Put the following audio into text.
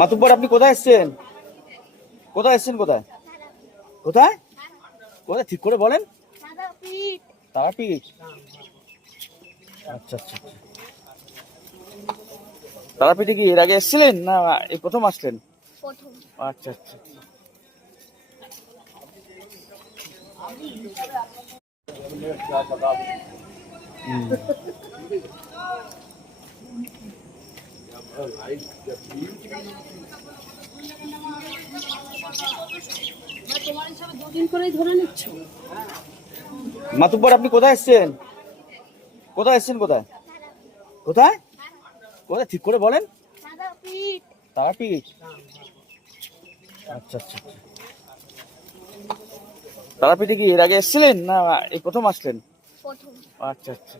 মাতুব্বর, আপনি কোথায় এসছেন? কোথায় এসছেন? কোথায় কোথায় কোথায় ঠিক করে বলেন। তারাপীঠ। আচ্ছা আচ্ছা। তারাপীঠে কি এর আগে এসেছিলেন না এই প্রথম আসলেন? আচ্ছা আচ্ছা। মাতুব্বর, আপনি কোথায় এসছেন? কোথায় এসছেন? কোথায় কোথায় কোথায় ঠিক করে বলেন। তারাপীঠ। আচ্ছা আচ্ছা। তারাপীঠে কি এর আগে এসেছিলেন না এই প্রথম আসলেন? আচ্ছা আচ্ছা।